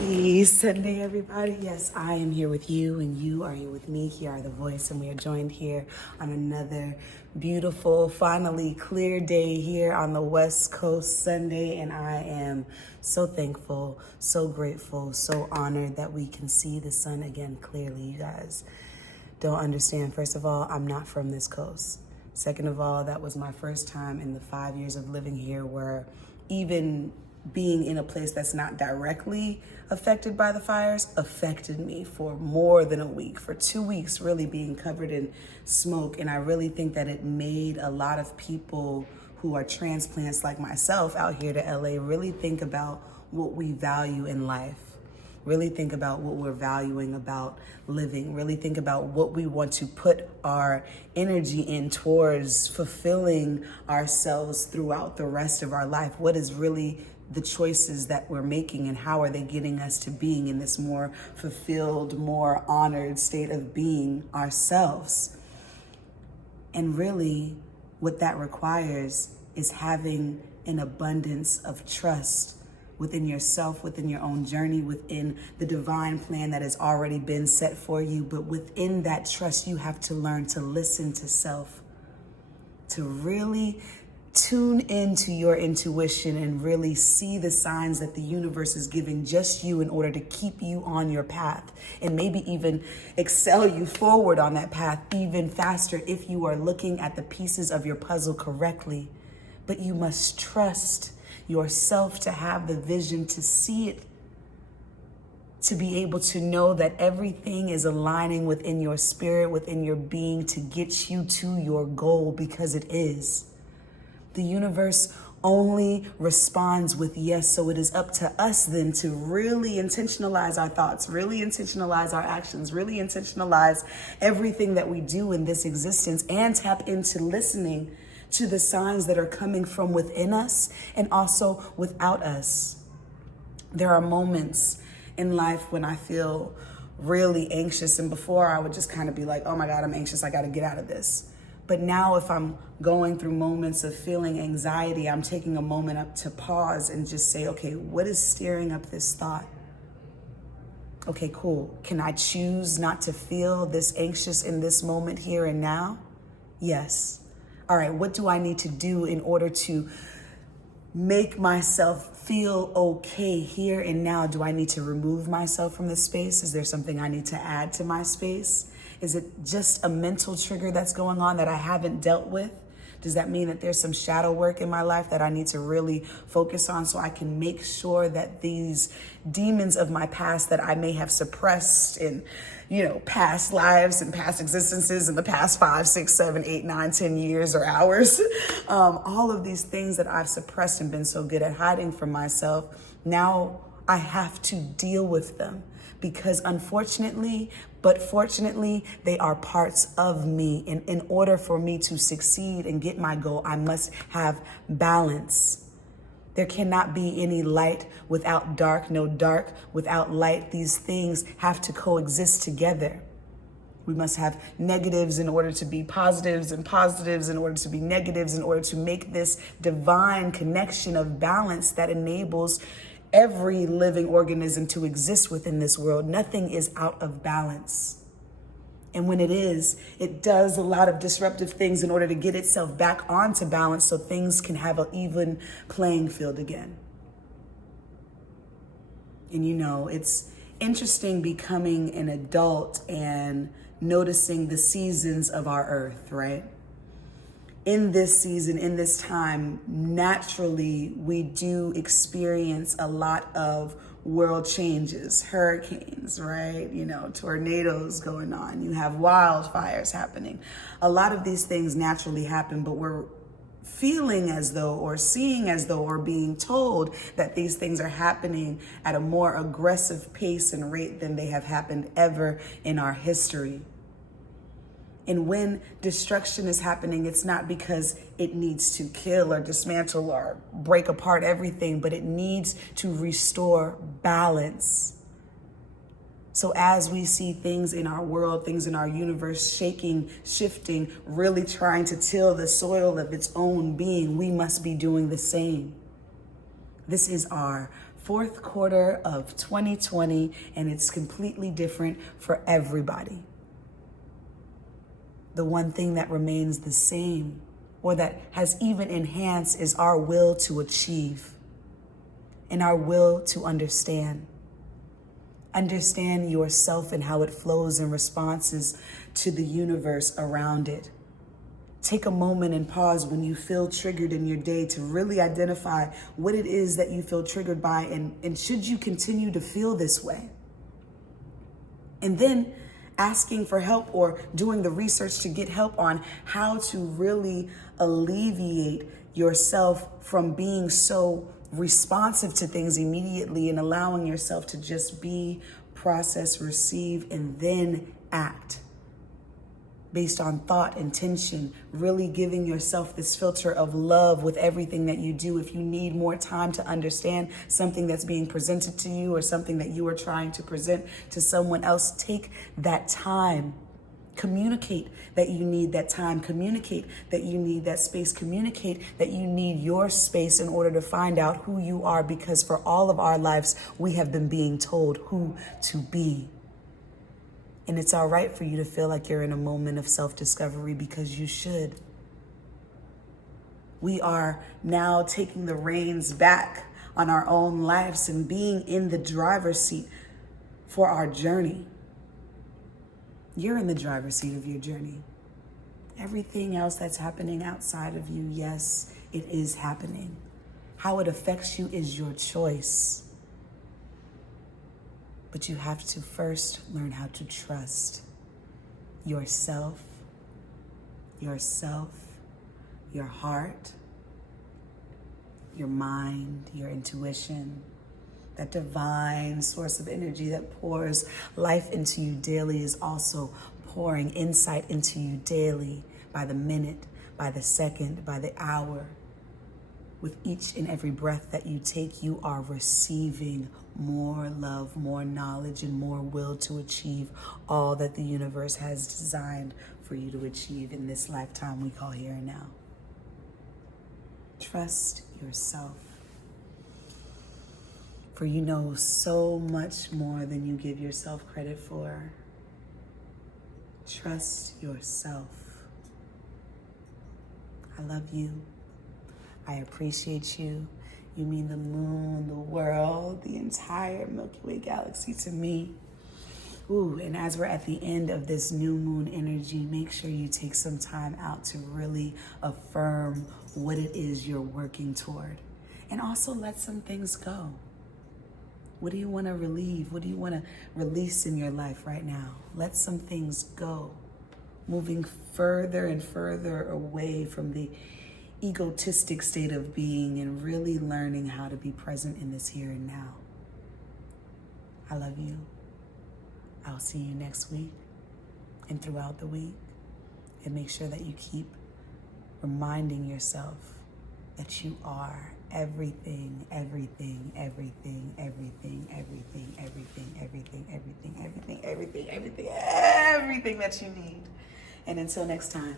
Happy Sunday, everybody. Yes, I am here with you, and you are here with me. Here are the voice, and we are joined here on another beautiful, finally clear day here on the West Coast Sunday. And I am so thankful, so grateful, so honored that we can see the sun again clearly. You guys don't understand. First of all, I'm not from this coast. Second of all, that was my first time in the 5 years of living here where even being in a place that's not directly affected by the fires affected me for more than a week, for 2 weeks, really being covered in smoke. And I really think that it made a lot of people who are transplants like myself out here to LA really think about what we value in life. Really think about what we're valuing about living. Really think about what we want to put our energy in towards fulfilling ourselves throughout the rest of our life. What is really the choices that we're making, and how are they getting us to being in this more fulfilled, more honored state of being ourselves? And really, what that requires is having an abundance of trust within yourself, within your own journey, within the divine plan that has already been set for you. But within that trust, you have to learn to listen to self, to really tune into your intuition and really see the signs that the universe is giving just you in order to keep you on your path, and maybe even excel you forward on that path even faster if you are looking at the pieces of your puzzle correctly. But you must trust yourself to have the vision, to see it, to be able to know that everything is aligning within your spirit, within your being, to get you to your goal, because it is. The universe only responds with yes, so it is up to us then to really intentionalize our thoughts, really intentionalize our actions, really intentionalize everything that we do in this existence, and tap into listening to the signs that are coming from within us and also without us. There are moments in life when I feel really anxious, and before I would just kind of be like, oh my God, I'm anxious, I gotta get out of this. But now if I'm going through moments of feeling anxiety, I'm taking a moment up to pause and just say, okay, what is stirring up this thought? Okay, cool. Can I choose not to feel this anxious in this moment here and now? Yes. All right, what do I need to do in order to make myself feel okay here and now? Do I need to remove myself from this space? Is there something I need to add to my space? Is it just a mental trigger that's going on that I haven't dealt with? Does that mean that there's some shadow work in my life that I need to really focus on so I can make sure that these demons of my past that I may have suppressed in, past lives and past existences in the past 5, 6, 7, 8, 9, 10 years or hours, all of these things that I've suppressed and been so good at hiding from myself, now I have to deal with them. Because unfortunately, but fortunately, they are parts of me. And in order for me to succeed and get my goal, I must have balance. There cannot be any light without dark, no dark without light. These things have to coexist together. We must have negatives in order to be positives, and positives in order to be negatives, in order to make this divine connection of balance that enables every living organism to exist within this world. Nothing is out of balance. And when it is, it does a lot of disruptive things in order to get itself back onto balance so things can have an even playing field again. And it's interesting becoming an adult and noticing the seasons of our earth, right? In this season, in this time, naturally, we do experience a lot of world changes, hurricanes, right? Tornadoes going on. You have wildfires happening. A lot of these things naturally happen, but we're feeling as though, or seeing as though, or being told that these things are happening at a more aggressive pace and rate than they have happened ever in our history. And when destruction is happening, it's not because it needs to kill or dismantle or break apart everything, but it needs to restore balance. So as we see things in our world, things in our universe shaking, shifting, really trying to till the soil of its own being, we must be doing the same. This is our fourth quarter of 2020, and it's completely different for everybody. The one thing that remains the same, or that has even enhanced, is our will to achieve and our will to understand. Understand yourself and how it flows in responses to the universe around it. Take a moment and pause when you feel triggered in your day to really identify what it is that you feel triggered by, and should you continue to feel this way? And then asking for help or doing the research to get help on how to really alleviate yourself from being so responsive to things immediately and allowing yourself to just be, process, receive, and then act based on thought, intention, really giving yourself this filter of love with everything that you do. If you need more time to understand something that's being presented to you or something that you are trying to present to someone else, take that time. Communicate that you need that time. Communicate that you need that space. Communicate that you need your space in order to find out who you are, because for all of our lives, we have been being told who to be. And it's all right for you to feel like you're in a moment of self-discovery, because you should. We are now taking the reins back on our own lives and being in the driver's seat for our journey. You're in the driver's seat of your journey. Everything else that's happening outside of you, yes, it is happening. How it affects you is your choice. But you have to first learn how to trust yourself, your heart, your mind, your intuition. That divine source of energy that pours life into you daily is also pouring insight into you daily, by the minute, by the second, by the hour. With each and every breath that you take, you are receiving more love, more knowledge, and more will to achieve all that the universe has designed for you to achieve in this lifetime we call here and now. Trust yourself, for you know so much more than you give yourself credit for. Trust yourself. I love you. I appreciate you. You mean the moon, the world, the entire Milky Way galaxy to me. Ooh, and as we're at the end of this new moon energy, make sure you take some time out to really affirm what it is you're working toward. And also let some things go. What do you want to relieve? What do you want to release in your life right now? Let some things go. Moving further and further away from the egotistic state of being and really learning how to be present in this here and now. I love you. I'll see you next week and throughout the week. And make sure that you keep reminding yourself that you are everything, everything, everything, everything, everything, everything, everything, everything, everything, everything, everything, everything that you need. And until next time.